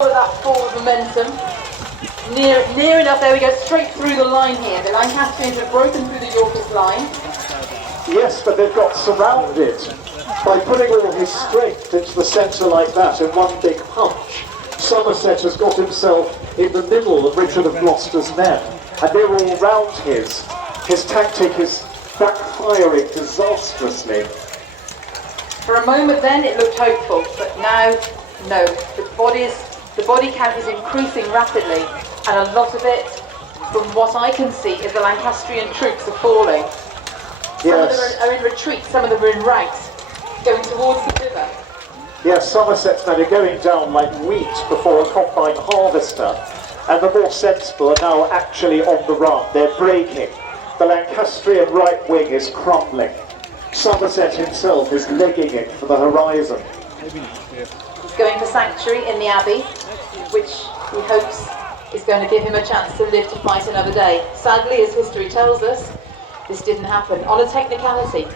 of that forward momentum. Near enough, there we go, straight through the line here. The Lancastrians have broken through the Yorkist line. Yes, but they've got surrounded by putting all his strength into the centre like that in one big punch. Somerset has got himself in the middle of Richard of Gloucester's men, and they're all round his. His tactic is backfiring disastrously. For a moment then it looked hopeful, but now, no. The body count is increasing rapidly, and a lot of it, from what I can see, is the Lancastrian troops are falling. Some of them are in retreat, some of them are in ranks, going towards the river. Yes, Somerset's men are going down like wheat before a combine harvester, and the more sensible are now actually on the run. They're breaking. The Lancastrian right wing is crumbling. Somerset himself is legging it for the horizon. He's going for sanctuary in the Abbey, which he hopes is going to give him a chance to live to fight another day. Sadly, as history tells us, this didn't happen. On a technicality.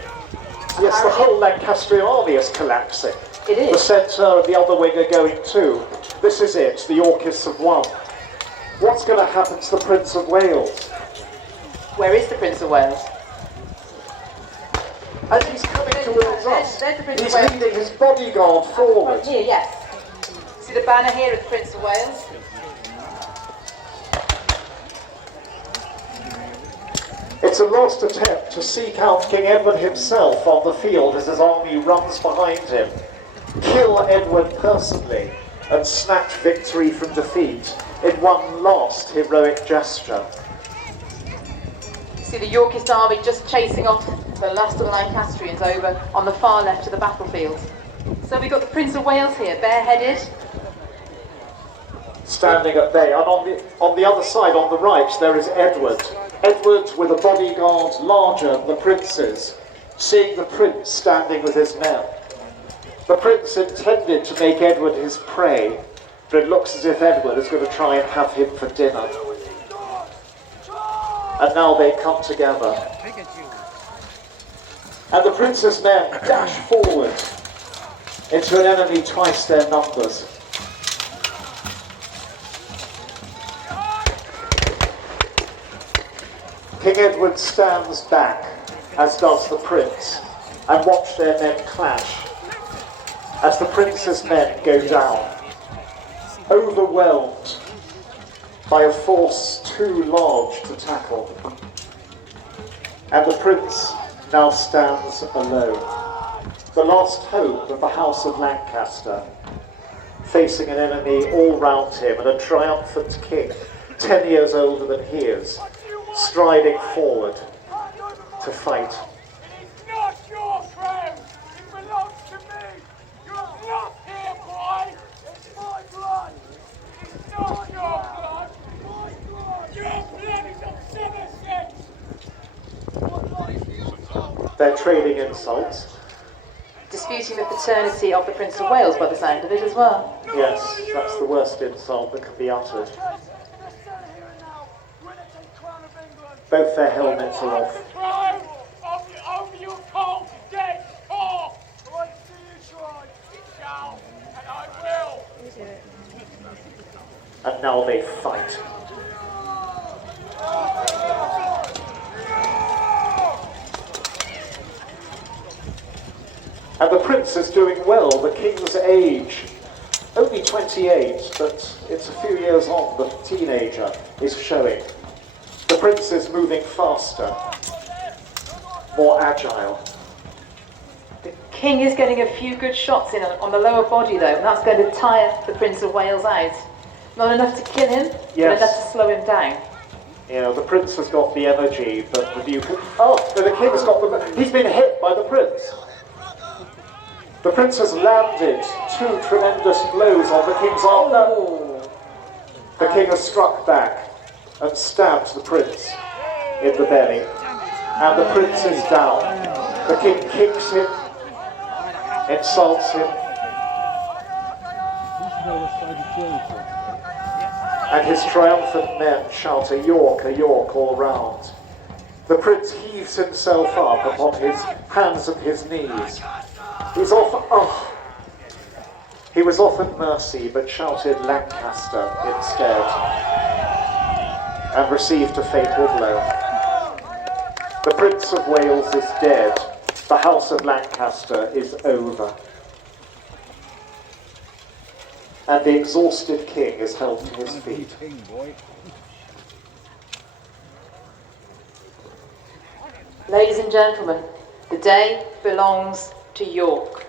Yes, the whole Lancastrian army is collapsing. It is. The centre and the other wing are going too. This is it, the Yorkists have won. What's going to happen to the Prince of Wales? Where is the Prince of Wales? And he's coming towards us. There's the Prince He's of Wales. leading his bodyguard forward. Here, yes. See the banner here of the Prince of Wales? It's a last attempt to seek out King Edward himself on the field as his army runs behind him, kill Edward personally, and snatch victory from defeat in one last heroic gesture. See the Yorkist army just chasing off the last of the Lancastrians over on the far left of the battlefield. So we've got the Prince of Wales here, bareheaded. Standing at bay, and on the other side, on the right, there is Edward. Edward with a bodyguard larger than the prince's, seeing the prince standing with his men. The prince intended to make Edward his prey, but it looks as if Edward is going to try and have him for dinner. And now they come together. And the prince's men dash forward into an enemy twice their numbers. King Edward stands back, as does the prince, and watch their men clash, as the prince's men go down, overwhelmed by a force too large to tackle. And the prince now stands alone, the last hope of the House of Lancaster, facing an enemy all round him, and a triumphant king, 10 years older than he is, striding forward to fight. It's not your crown! It belongs to me! You're not here, boy! It's my blood! It's not your blood! My blood! Your blood is of Somerset! They're trading insults. Disputing the paternity of the Prince of Wales by the sound of it as well. Yes, that's the worst insult that can be uttered. Both their helmets are off. And now they fight. And the prince is doing well. The king's age, only 28, but it's a few years on, the teenager is showing. The prince is moving faster, more agile. The king is getting a few good shots in on the lower body though, and that's going to tire the Prince of Wales out. Not enough to kill him, Yes. but enough to slow him down. You know, the prince has got the energy, but the duke... Oh, no, the king has got the... He's been hit by the prince. The prince has landed 2 tremendous blows on the king's arm. Oh. The king has struck back and stabs the prince in the belly, and the prince is down. The king kicks him, insults him, and his triumphant men shout a York all round. The prince heaves himself up upon his hands and his knees. He's off. Oh. He was offered mercy but shouted Lancaster instead and received a fatal blow. The Prince of Wales is dead. The House of Lancaster is over. And the exhausted king is held to his feet. Ladies and gentlemen, the day belongs to York.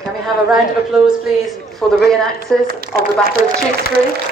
Can we have a round of applause, please, for the reenactors of the Battle of Tewkesbury?